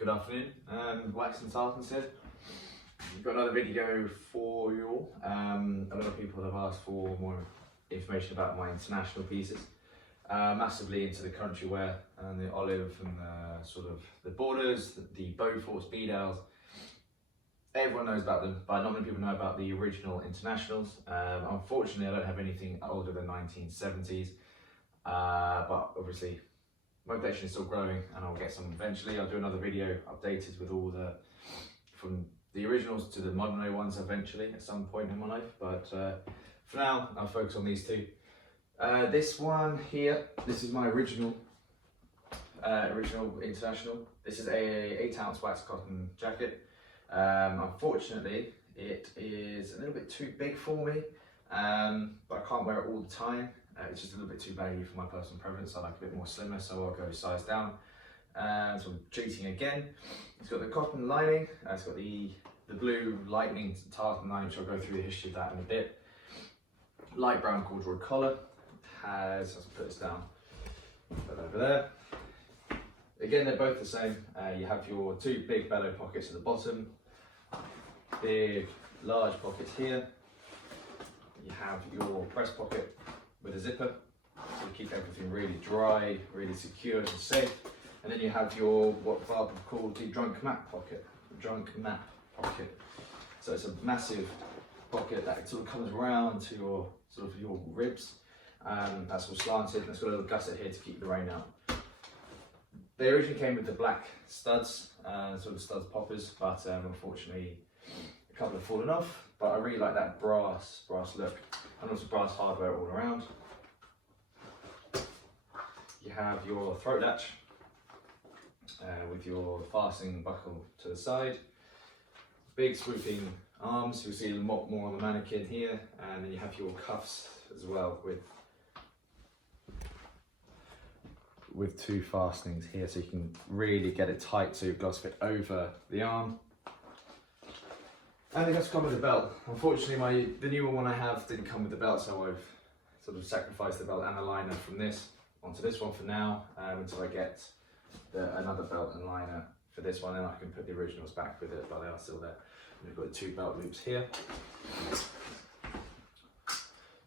Good afternoon, Wax and Tartans here. We've got another video for you all. A lot of people have asked for more information about my international pieces. Massively into the country wear and the olive and the sort of the borders, the Beauforts, beadales. Everyone knows about them, but not many people know about the original internationals. Unfortunately, I don't have anything older than 1970s, but obviously my collection is still growing and I'll get some eventually. I'll do another video updated with all the, from the originals to the modern day ones eventually at some point in my life, but for now I'll focus on these two. This one here, this is my original international. This is a 8-ounce wax cotton jacket. Unfortunately it is a little bit too big for me, but I can't wear it all the time. It's just a little bit too baggy for my personal preference. I like a bit more slimmer, so I'll go size down. So I'm treating again. It's got the cotton lining, it's got the blue lightning tartan lining, which I'll go through the history of that in a bit. Light brown corduroy collar. Has, let's put this down, put that over there. Again, they're both the same. You have your two big bellow pockets at the bottom, big large pockets here. You have your breast pocket with a zipper, so you keep everything really dry, really secure and safe. And then you have your, what Barbour called the drunk map pocket. So it's a massive pocket that sort of comes around to your sort of your ribs. That's all slanted, and it's got a little gusset here to keep the rain out. They originally came with the black studs, sort of studs poppers, but unfortunately a couple have fallen off. But I really like that brass look, and also brass hardware all around. You have your throat latch with your fastening buckle to the side. Big swooping arms, you'll see a lot more on the mannequin here, and then you have your cuffs as well with two fastenings here, so you can really get it tight so your gloves fit over the arm. And it does come with a belt. Unfortunately, the newer one I have didn't come with the belt, so I've sort of sacrificed the belt and the liner from this onto this one for now, until I get another belt and liner for this one, and I can put the originals back with it, but they are still there. We've got the two belt loops here.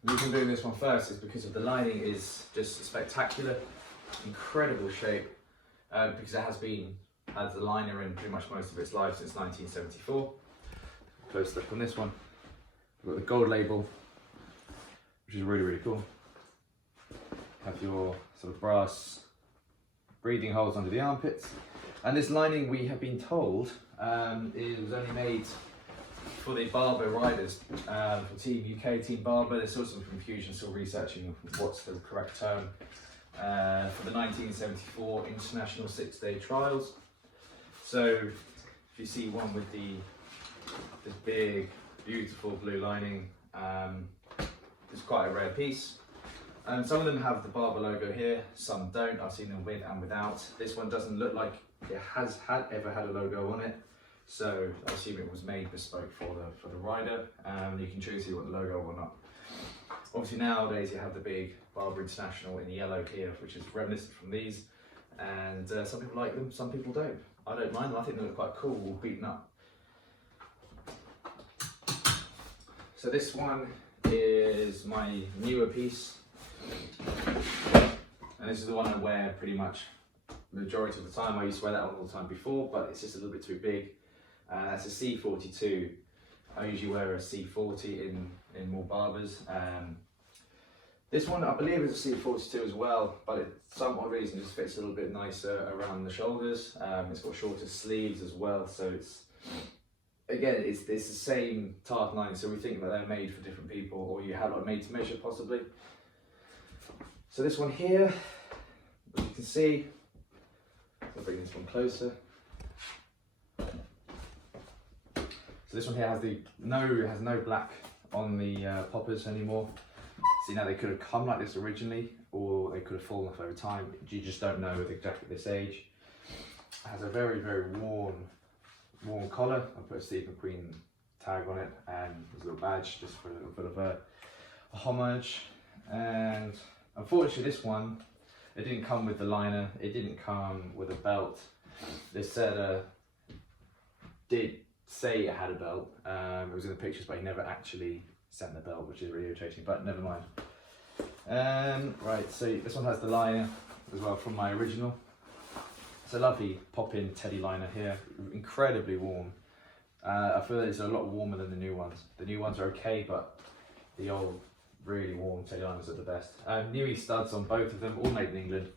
The reason I'm doing this one first is because of the lining is just spectacular, incredible shape, because it has the liner in pretty much most of its life since 1974. Close look on this one. We've got the gold label, which is really, really cool. Have your sort of brass breathing holes under the armpits. And this lining, we have been told, it was only made for the Barbour riders, for Team UK, Team Barbour. There's still some confusion, still researching what's the correct term, for the 1974 International 6-day trials. So if you see one with this big, beautiful blue lining, it's quite a rare piece. Some of them have the Barbour logo here, some don't. I've seen them with and without. This one doesn't look like it has ever had a logo on it, so I assume it was made bespoke for the rider. You can choose here what the logo or not. Obviously nowadays you have the big Barbour International in yellow here, which is reminiscent from these, and some people like them, some people don't. I don't mind them. I think they look quite cool, all beaten up. So this one is my newer piece, and this is the one I wear pretty much the majority of the time. I used to wear that one all the time before, but it's just a little bit too big. That's a C42. I usually wear a C40 in more Barbers. This one I believe is a C42 as well, but for some odd reason just fits a little bit nicer around the shoulders. It's got shorter sleeves as well, so again, it's the same tartan line, so we think that they're made for different people, or you have like made to measure possibly. So this one here, as you can see, I'll bring this one closer. So this one here has no black on the poppers anymore. See, now they could have come like this originally, or they could have fallen off over time. You just don't know with exactly this age. It has a very, very worn collar. I put a Steve McQueen tag on it, and there's a little badge just for a little bit of a homage. And unfortunately this one, it didn't come with the liner, it didn't come with a belt, This seller did say it had a belt. It was in the pictures, but he never actually sent the belt, which is really irritating, but never mind. Right, so this one has the liner as well from my original. It's a lovely pop-in teddy liner here, incredibly warm. I feel that it's a lot warmer than the new ones. The new ones are okay, but the old really warm teddy liners are the best. Newy studs on both of them, all made in England.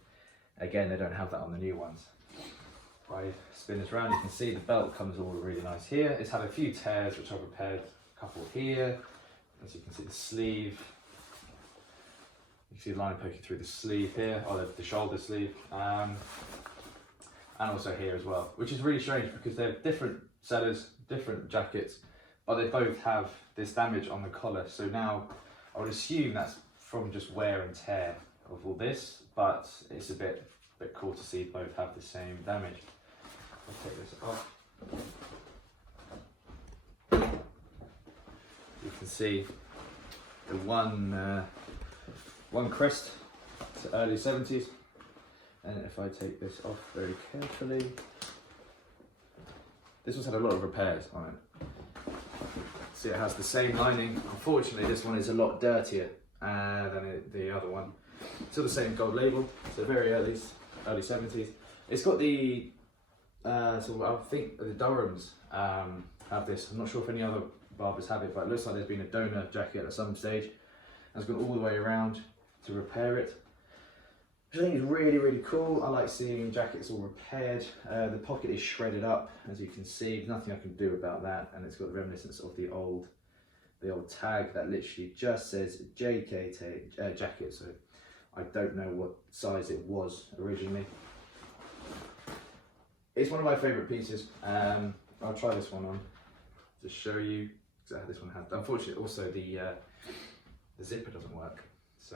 Again, they don't have that on the new ones. If I spin this around, you can see the belt comes all really nice here. It's had a few tears, which I've repaired, a couple here. As you can see, the sleeve. You can see the line poking through the sleeve here, or the shoulder sleeve. And also here as well, which is really strange because they're different sellers, different jackets, but they both have this damage on the collar. So now I would assume that's from just wear and tear of all this, but it's a bit cool to see both have the same damage. I'll take this off. You can see the one crest, it's early 70s. And if I take this off very carefully, this one's had a lot of repairs on it. See, it has the same lining. Unfortunately, this one is a lot dirtier than the other one. Still the same gold label, so very early 70s. It's got the, so I think the Durhams have this. I'm not sure if any other Barbers have it, but it looks like there's been a donor jacket at some stage. And it's gone all the way around to repair it. Which I think is really, really cool. I like seeing jackets all repaired. The pocket is shredded up, as you can see. There's nothing I can do about that, and it's got the reminiscence of the old tag that literally just says JK jacket. So I don't know what size it was originally. It's one of my favourite pieces. I'll try this one on to show you exactly how this one has. Unfortunately, also the zipper doesn't work, so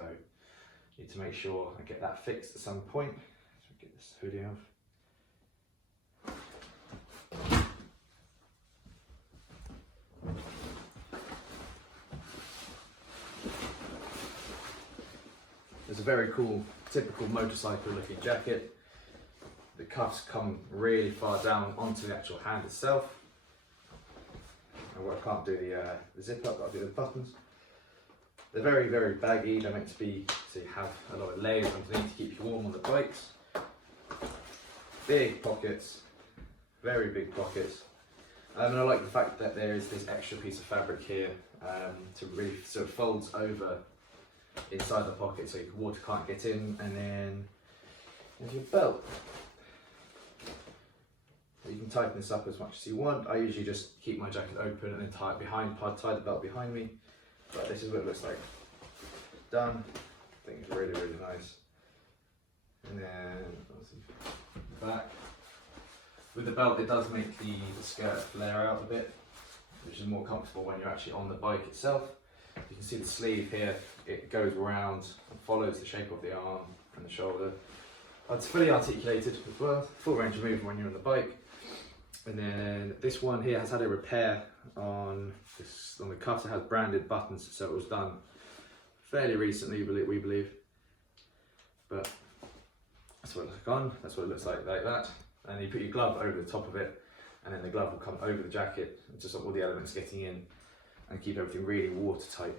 need to make sure I get that fixed at some point. So get this hoodie off. It's a very cool, typical motorcycle looking jacket. The cuffs come really far down onto the actual hand itself. And I can't do the zip up, but I'll do the buttons. They're very, very baggy. They're meant to be, so you have a lot of layers underneath to keep you warm on the bikes. Big pockets, very big pockets. And I like the fact that there is this extra piece of fabric here to really sort of folds over inside the pocket so water can't get in, and then there's your belt. You can tighten this up as much as you want. I usually just keep my jacket open and then tie the belt behind me. But this is what it looks like done. I think it's really, really nice. And then back. With the belt, it does make the skirt flare out a bit, which is more comfortable when you're actually on the bike itself. You can see the sleeve here, it goes around and follows the shape of the arm and the shoulder. It's fully articulated as well, full range of movement when you're on the bike. And then this one here has had a repair on the cuffs. It has branded buttons, so it was done fairly recently, we believe. But that's what it looks like on. That's what it looks like that. And you put your glove over the top of it, and then the glove will come over the jacket, just all the elements getting in, and keep everything really watertight,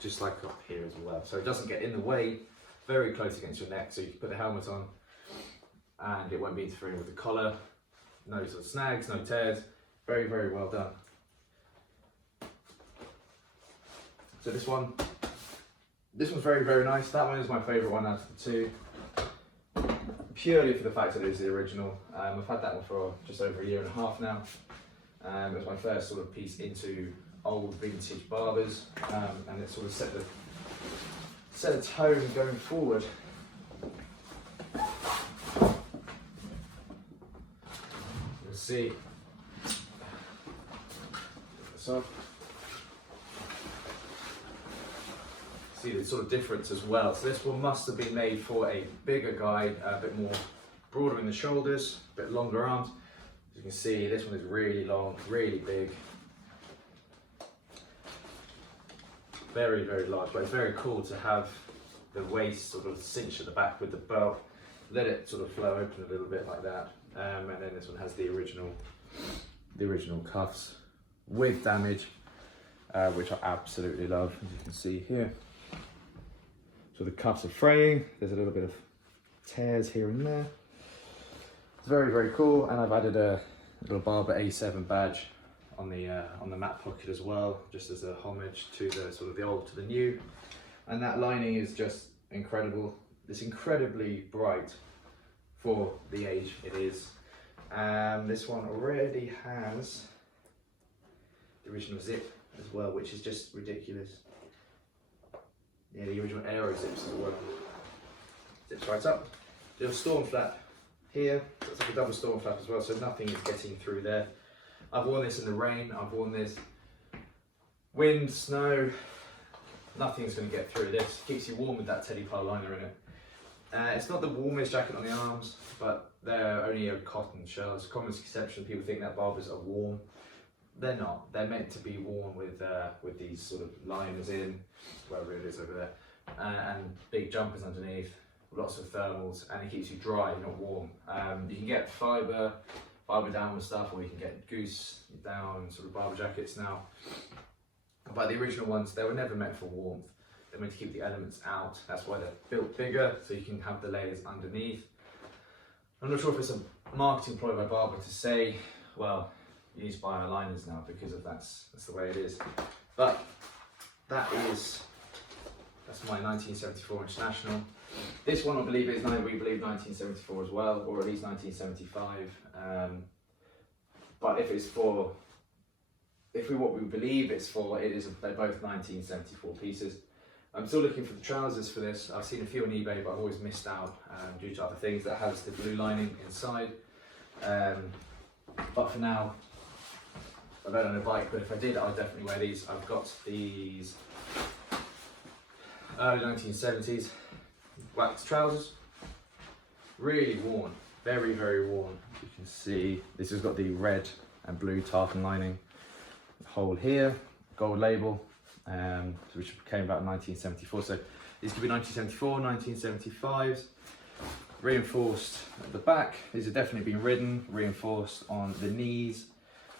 just like up here as well. So it doesn't get in the way, very close against your neck. So you can put the helmet on, and it won't be interfering with the collar. No sort of snags, no tears. Very, very well done. So this one's very, very nice. That one is my favourite one out of the two, purely for the fact that it is the original. I've had that one for just over a year and a half now. It was my first sort of piece into old vintage Barbers, and it sort of set a tone going forward. See the sort of difference as well. So this one must have been made for a bigger guy, a bit more broader in the shoulders, a bit longer arms. As you can see, this one is really long, really big, very, very large. But it's very cool to have the waist sort of cinched at the back with the belt. Let it sort of flow open a little bit like that. and then this one has the original cuffs with damage, which I absolutely love, as you can see here. So the cuffs are fraying, there's a little bit of tears here and there. It's very, very cool, and I've added a little Barbour A7 badge on the mat pocket as well, just as a homage to the sort of the old to the new. And that lining is just incredible. It's incredibly bright for the age it is. This one already has the original zip as well, which is just ridiculous. Yeah, the original aero zips as well. Zips right up. Little storm flap here. So it's like a double storm flap as well, so nothing is getting through there. I've worn this in the rain. I've worn this wind, snow. Nothing's going to get through this. Keeps you warm with that teddy pile liner in it. It's not the warmest jacket on the arms, but they're only a cotton shell. It's a common misconception. People think that Barbers are warm. They're not. They're meant to be worn with these sort of liners in, wherever it is over there, and big jumpers underneath, lots of thermals, and it keeps you dry, not warm. You can get fibre down with stuff, or you can get goose down sort of Barbour jackets now. But the original ones, they were never meant for warmth. They're meant to keep the elements out. That's why they're built bigger, so you can have the layers underneath. I'm not sure if it's a marketing ploy by Barbour to say, well, you need to buy our liners now because of that's the way it is. But that's my 1974 International. This one, I believe, is we believe 1974 as well, or at least 1975. But what we believe it's for, they're both 1974 pieces. I'm still looking for the trousers for this. I've seen a few on eBay, but I've always missed out due to other things that has the blue lining inside. But for now, I don't own a bike, but if I did, I'd definitely wear these. I've got these early 1970s wax trousers, really worn, very, very worn. You can see this has got the red and blue tartan lining, the hole here, gold label, which came about in 1974. So these could be 1974, 1975s. Reinforced at the back. These have definitely been ridden, reinforced on the knees,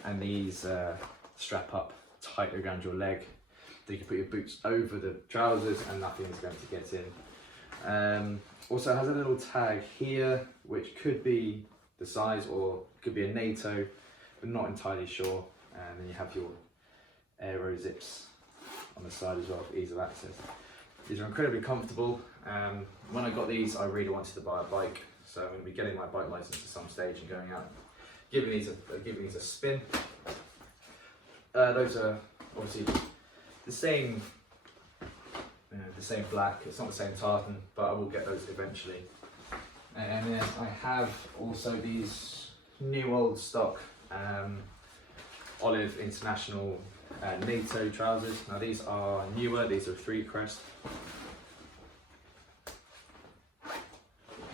and these strap up tightly around your leg. So you can put your boots over the trousers and nothing is going to get in. Also has a little tag here, which could be the size or could be a NATO, but not entirely sure. And then you have your aero zips on the side as well for ease of access. These are incredibly comfortable. When I got these, I really wanted to buy a bike, so I'm going to be getting my bike license at some stage and going out, giving these a spin. Those are obviously the same black. It's not the same tartan, but I will get those eventually. And then I have also these new old stock Olive International NATO trousers. Now these are newer, these are 3 crest.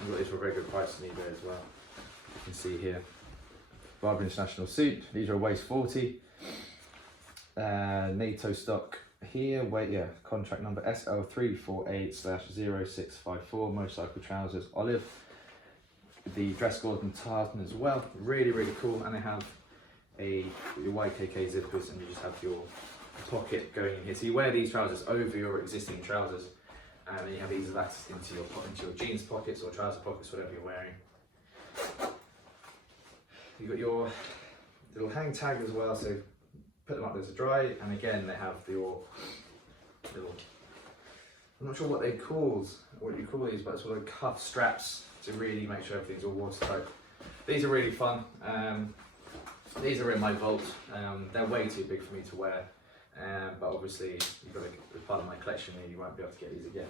I got these for a very good price on eBay as well. You can see here, Barbour International suit. These are a waist 40. NATO stock here, contract number SL348/0654, motorcycle trousers, olive. The dress Gordon tartan as well, really, really cool. And they have your YKK zippers, and you just have your pocket going in here. So you wear these trousers over your existing trousers, and then you have ease of access into your jeans pockets or trouser pockets, whatever you're wearing. You've got your little hang tag as well, so put them up there to dry, and again they have your little, I'm not sure what you call these, but sort of cuff straps to really make sure everything's all watertight. These are really fun. These are in my vault. They're way too big for me to wear, but obviously you've got to be part of my collection and you won't be able to get these again.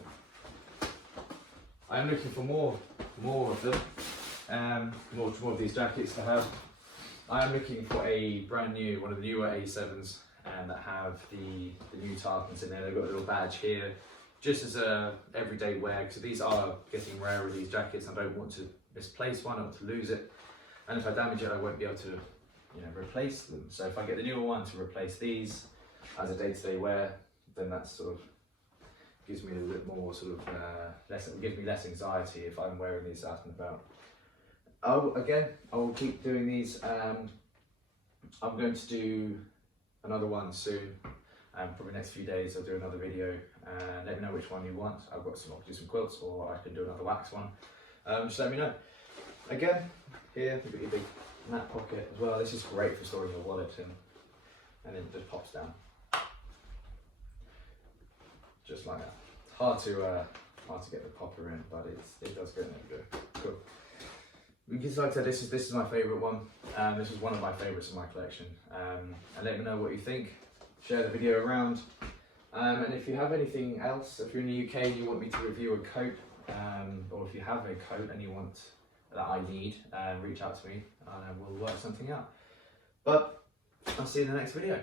I'm looking for more of them, more of these jackets to have. I am looking for a brand new, one of the newer A7s, that have the new tartans in there. They've got a little badge here, just as a everyday wear, because these are getting rarer, these jackets. I don't want to misplace one, I want to lose it. And if I damage it, I won't be able to replace them. So if I get the newer one to replace these as a day-to-day wear, then that sort of gives me a little bit more gives me less anxiety if I'm wearing these out and about. I will keep doing these. I'm going to do another one soon. Probably next few days I'll do another video. Let me know which one you want. I'll do some quilts, or I can do another wax one. Just let me know. Again, here you've got your big mat pocket as well. This is great for storing your wallet in, and then it just pops down. Just like that. It's hard to get the popper in, but it does go in there. Cool. Because like I said, this is my favourite one. This is one of my favourites in my collection. And let me know what you think. Share the video around. And if you have anything else, if you're in the UK and you want me to review a coat, or if you have a coat and you want that I need, reach out to me and we'll work something out. But I'll see you in the next video.